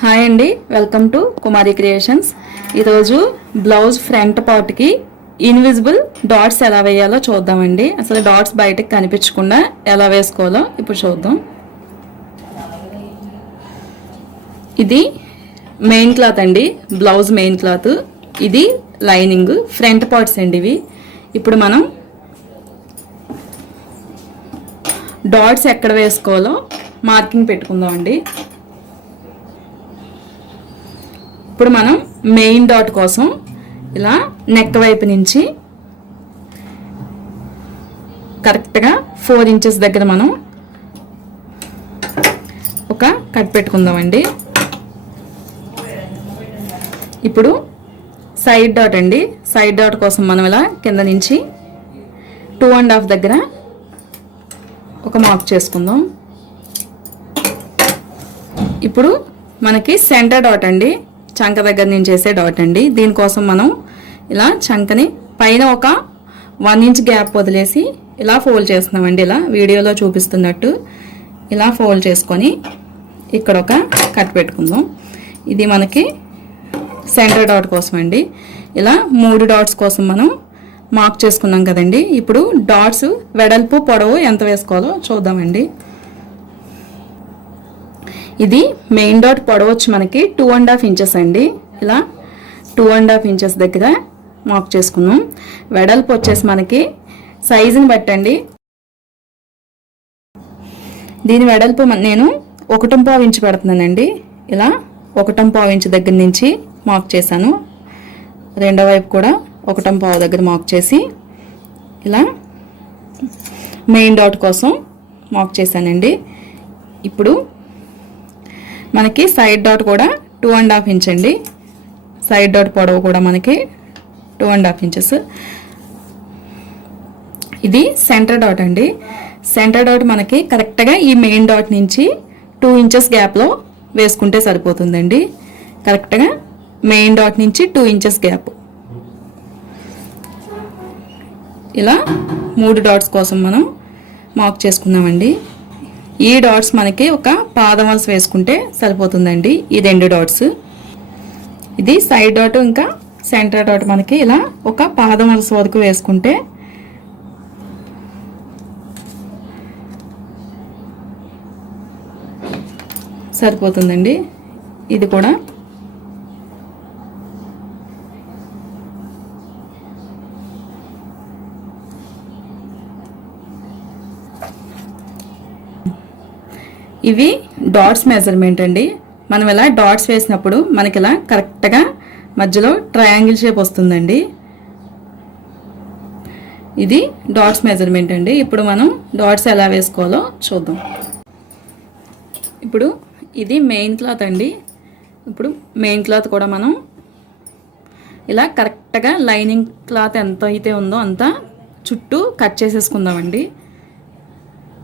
Hi అండి welcome to Kumari creations. ఈరోజు blouse front పార్ట్కి ఇన్విజిబుల్ డాట్స్ ఎలా వేయాలో చూద్దామండి. అసలు డాట్స్ బయటకు కనిపించకుండా ఎలా వేసుకోవాలో ఇప్పుడు చూద్దాం. ఇది మెయిన్ క్లాత్ అండి బ్లౌజ్ మెయిన్ క్లాత్. ఇది లైనింగ్ ఫ్రంట్ పార్ట్స్ అండి ఇవి. ఇప్పుడు మనం డాట్స్ ఎక్కడ వేసుకోవాలో మార్కింగ్ పెట్టుకుందాం అండి ఇప్పుడు మనం మెయిన్ డాట్ కోసం ఇలా నెక్ వైపు నుంచి కరెక్ట్గా ఫోర్ ఇంచెస్ దగ్గర మనం ఒక కట్ పెట్టుకుందామండి. ఇప్పుడు సైడ్ డాట్ అండి. సైడ్ డాట్ కోసం మనం ఇలా కింద నుంచి టూ అండ్ హాఫ్ దగ్గర ఒక మార్క్ చేసుకుందాం. ఇప్పుడు మనకి సెంటర్ డాట్ అండి. చంక దగ్గర నుంచి చేసే డాట్ అండి. దీనికోసం మనం ఇలా చంకని పైన ఒక వన్ ఇంచ్ గ్యాప్ వదిలేసి ఇలా ఫోల్డ్ చేస్తున్నామండి. ఇలా వీడియోలో చూపిస్తున్నట్టు ఇలా ఫోల్డ్ చేసుకొని ఇక్కడ ఒక కట్ పెట్టుకుందాం. ఇది మనకి సెంటర్ డాట్ కోసం అండి ఇలా మూడు డాట్స్ కోసం మనం మార్క్ చేసుకున్నాం కదండి. ఇప్పుడు డాట్స్ వెడల్పు పొడవు ఎంత వేసుకోవాలో చూద్దామండి. ఇది మెయిన్ డాట్ పొడవచ్చు మనకి టూ అండ్ హాఫ్ ఇంచెస్ అండి. ఇలా టూ అండ్ హాఫ్ ఇంచెస్ దగ్గర మార్క్ చేసుకున్నాం వెడల్పు వచ్చేసి మనకి సైజుని బట్టండి. దీని వెడల్పు నేను ఒకటం పావు ఇంచు పెడుతున్నానండి. ఇలా ఒకటం పావు ఇంచు దగ్గర నుంచి మార్క్ చేశాను. రెండో వైపు కూడా ఒకటం పావు దగ్గర మార్క్ చేసి ఇలా మెయిన్ డాట్ కోసం మార్క్ చేశానండి. ఇప్పుడు మనకి సైడ్ డాట్ కూడా టూ అండ్ హాఫ్ ఇంచ్ అండి. సైడ్ డాట్ పొడవు కూడా మనకి టూ అండ్ హాఫ్ ఇంచెస్ ఇది సెంటర్ డాట్ అండి. సెంటర్ డాట్ మనకి కరెక్ట్గా ఈ మెయిన్ డాట్ నుంచి టూ ఇంచెస్ గ్యాప్లో వేసుకుంటే సరిపోతుందండి. కరెక్ట్గా మెయిన్ డాట్ నుంచి టూ ఇంచెస్ గ్యాప్ ఇలా మూడు డాట్స్ కోసం మనం మార్క్ చేసుకుందామండి. ఈ డాట్స్ మనకి ఒక పాదం వలస వేసుకుంటే సరిపోతుందండి. ఈ రెండు డాట్స్ ఇది సైడ్ డాట్ ఇంకా సెంటర్ డాట్ మనకి ఇలా ఒక పాదం వలస వరకు వేసుకుంటే సరిపోతుందండి. ఇది కూడా ఇవి డాట్స్ మెజర్మెంట్ అండి. మనం ఇలా డాట్స్ వేసినప్పుడు మనకి ఇలా కరెక్ట్గా మధ్యలో ట్రయాంగిల్ షేప్ వస్తుందండి. ఇది డాట్స్ మెజర్మెంట్ అండి. ఇప్పుడు మనం డాట్స్ ఎలా వేసుకోవాలో చూద్దాం. ఇప్పుడు ఇది మెయిన్ క్లాత్ అండి. ఇప్పుడు మెయిన్ క్లాత్ కూడా మనం ఇలా కరెక్ట్గా లైనింగ్ క్లాత్ ఎంత అయితే ఉందో అంత చుట్టూ కట్ చేసేసుకుందామండి.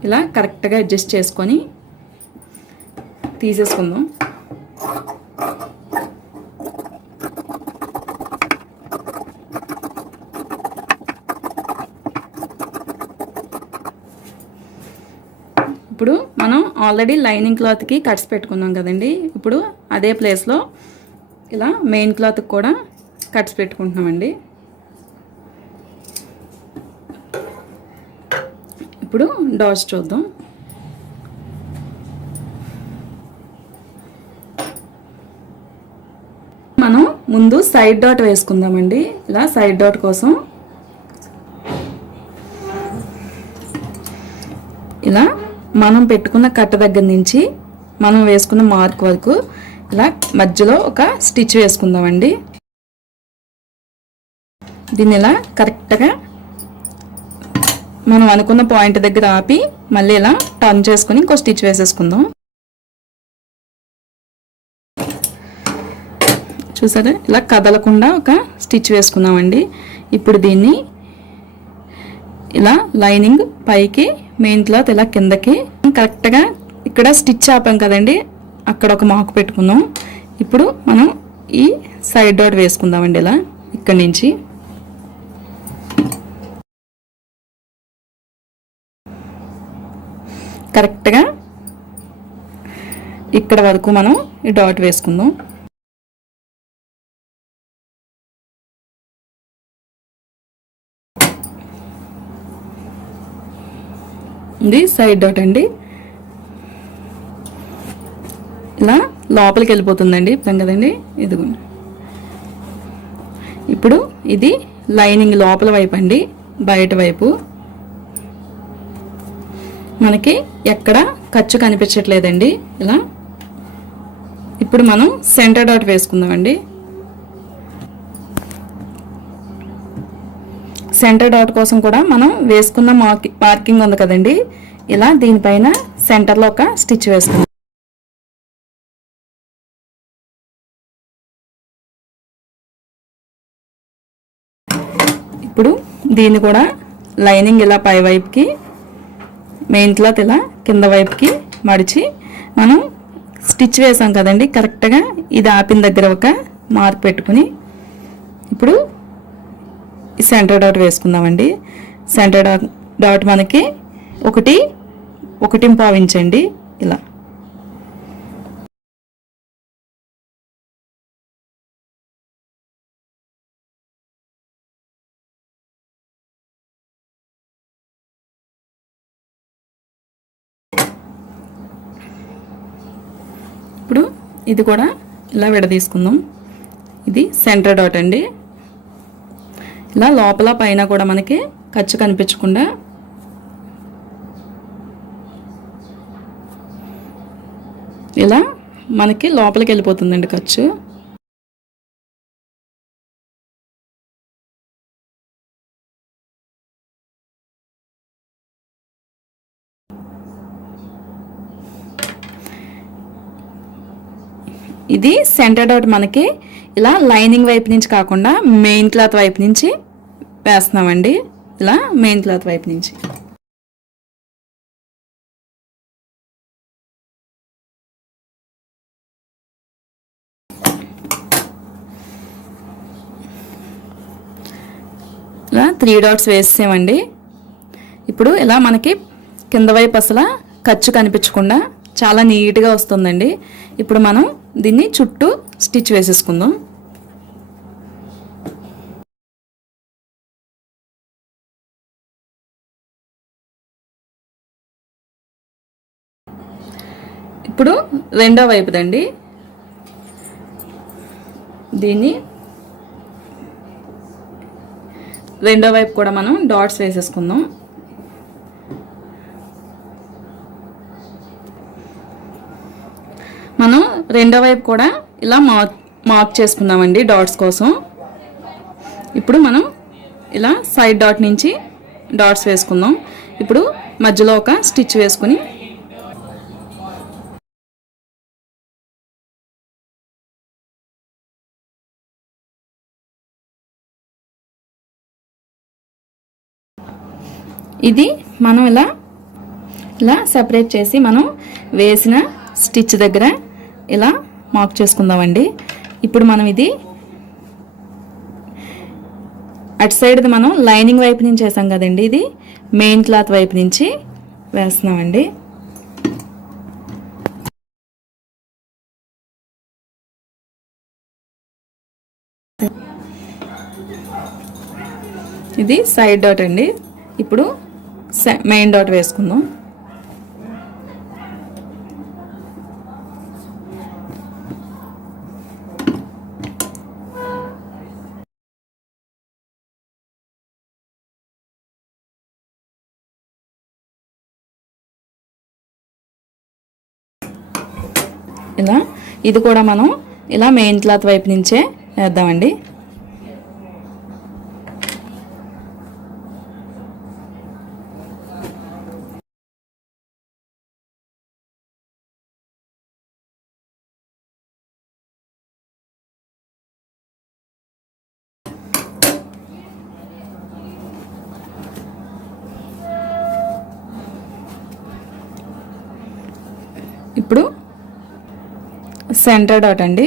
ఇలా కరెక్ట్గా అడ్జస్ట్ చేసుకొని తీసేసుకుందాం. ఇప్పుడు మనం ఆల్రెడీ లైనింగ్ క్లాత్కి కట్స్ పెట్టుకున్నాం కదండి. ఇప్పుడు అదే ప్లేస్లో ఇలా మెయిన్ క్లాత్కి కూడా కట్స్ పెట్టుకుంటున్నామండి. ఇప్పుడు డాట్స్ చూద్దాం మనం ముందు సైడ్ డాట్ వేసుకుందామండి. ఇలా సైడ్ డాట్ కోసం ఇలా మనం పెట్టుకున్న కట్ట దగ్గర నుంచి మనం వేసుకున్న మార్క్ వరకు ఇలా మధ్యలో ఒక స్టిచ్ వేసుకుందామండి. దీన్ని ఇలా కరెక్ట్గా మనం అనుకున్న పాయింట్ దగ్గర ఆపి మళ్ళీ ఇలా టర్న్ చేసుకుని ఇంకో స్టిచ్ వేసేసుకుందాం. చూసారా? ఇలా కదలకుండా ఒక స్టిచ్ వేసుకుందామండి. ఇప్పుడు దీన్ని ఇలా లైనింగ్ పైకి మెయిన్ క్లాత్ ఇలా కిందకి. కరెక్ట్గా ఇక్కడ స్టిచ్ ఆపాం కదండి. అక్కడ ఒక మాకు పెట్టుకుందాం. ఇప్పుడు మనం ఈ సైడ్ డాట్ వేసుకుందామండి ఇలా ఇక్కడి నుంచి. కరెక్ట్గా ఇక్కడ వరకు మనం ఈ డాట్ వేసుకుందాం. ఇది సైడ్ డాట్ అండి. ఇలా లోపలికి వెళ్ళిపోతుందండి. ఇప్పుడు కదండి? ఇదిగోండి. ఇప్పుడు ఇది లైనింగ్ లోపల వైపు అండి. బయట వైపు. మనకి ఎక్కడ ఖర్చు కనిపించట్లేదండి. ఇలా. ఇప్పుడు మనం సెంటర్ డాట్ వేసుకుందామండి. సెంటర్ డాట్ కోసం కూడా మనం వేసుకున్న మార్కి మార్కింగ్ ఉంది కదండి. ఇలా దీనిపైన సెంటర్లో ఒక స్టిచ్ వేసుకుందాం. ఇప్పుడు దీన్ని కూడా లైనింగ్ ఇలా పై వైపుకి మెయిన్ క్లాత్ ఇలా కింద వైపుకి మడిచి మనం స్టిచ్ వేసాం కదండి. కరెక్ట్గా ఇది ఆపిన దగ్గర ఒక మార్క్ పెట్టుకుని ఇప్పుడు సెంటర్ డాట్ వేసుకుందామండి. సెంటర్ డాట్ డాట్ మనకి ఒకటి ఒకటి పావించండి ఇలా. ఇప్పుడు ఇది కూడా ఇలా విడదీసుకుందాం. ఇది సెంటర్ డాట్ అండి. ఇలా లోపల పైన కూడా మనకి ఖర్చు కనిపించకుండా ఇలా మనకి లోపలికి వెళ్ళిపోతుందండి ఖర్చు. ఇది సెంటర్ డాట్ మనకి ఇలా లైనింగ్ వైపు నుంచి కాకుండా మెయిన్ క్లాత్ వైపు నుంచి వేస్తున్నామండి. ఇలా మెయిన్ క్లాత్ వైపు నుంచి. ఇలా త్రీ డాట్స్ వేసేసామండి. ఇప్పుడు ఇలా మనకి కింద వైపు అసలు ఖర్చు కనిపించకుండా చాలా నీట్గా వస్తుందండి. ఇప్పుడు మనం దీన్ని చుట్టూ స్టిచ్ వేసేసుకుందాం. ఇప్పుడు రెండో వైపుదండి. దీన్ని రెండో వైపు కూడా మనం డాట్స్ వేసేసుకుందాం మనం రెండో వైపు కూడా ఇలా మార్క్ మార్క్ చేసుకుందామండి డాట్స్ కోసం. ఇప్పుడు మనం ఇలా సైడ్ డాట్ నుంచి డాట్స్ వేసుకుందాం. ఇప్పుడు మధ్యలో ఒక స్టిచ్ వేసుకుని ఇది మనం ఇలా ఇలా సెపరేట్ చేసి మనం వేసిన స్టిచ్ దగ్గర ఇలా మార్క్ చేసుకుందామండి. ఇప్పుడు మనం ఇది అటు సైడ్ది మనం లైనింగ్ వైపు నుంచి వేసాం కదండి ఇది మెయిన్ క్లాత్ వైపు నుంచి వేస్తున్నామండి. ఇది సైడ్ డాట్ అండి. ఇప్పుడు మెయిన్ డాట్ వేసుకుందాం. ఇలా ఇది కూడా మనం ఇలా మెయిన్ క్లాత్ వైపు నుంచే వేద్దామండి. ఇప్పుడు సెంటర్ డాట్ అండి.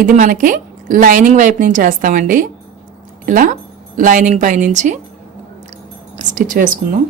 ఇది మనకి లైనింగ్ వైపు నుంచి చేస్తామండి. ఇలా లైనింగ్ పైనుంచి స్టిచ్ వేసుకుందాం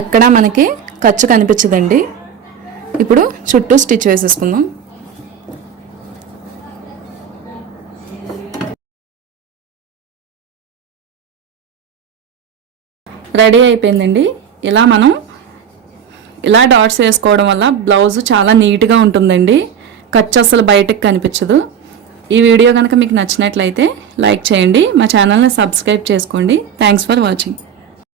ఎక్కడా మనకి ఖర్చు కనిపించదండి. ఇప్పుడు చుట్టూ స్టిచ్ వేసేసుకుందాం. రెడీ అయిపోయిందండి. ఇలా మనం ఇలా డాట్స్ వేసుకోవడం వల్ల బ్లౌజ్ చాలా నీట్గా ఉంటుందండి. ఖర్చు అసలు బయటకు కనిపించదు. ఈ వీడియో కనుక మీకు నచ్చినట్లయితే లైక్ చేయండి. మా ఛానల్ని సబ్స్క్రైబ్ చేసుకోండి. Thanks for watching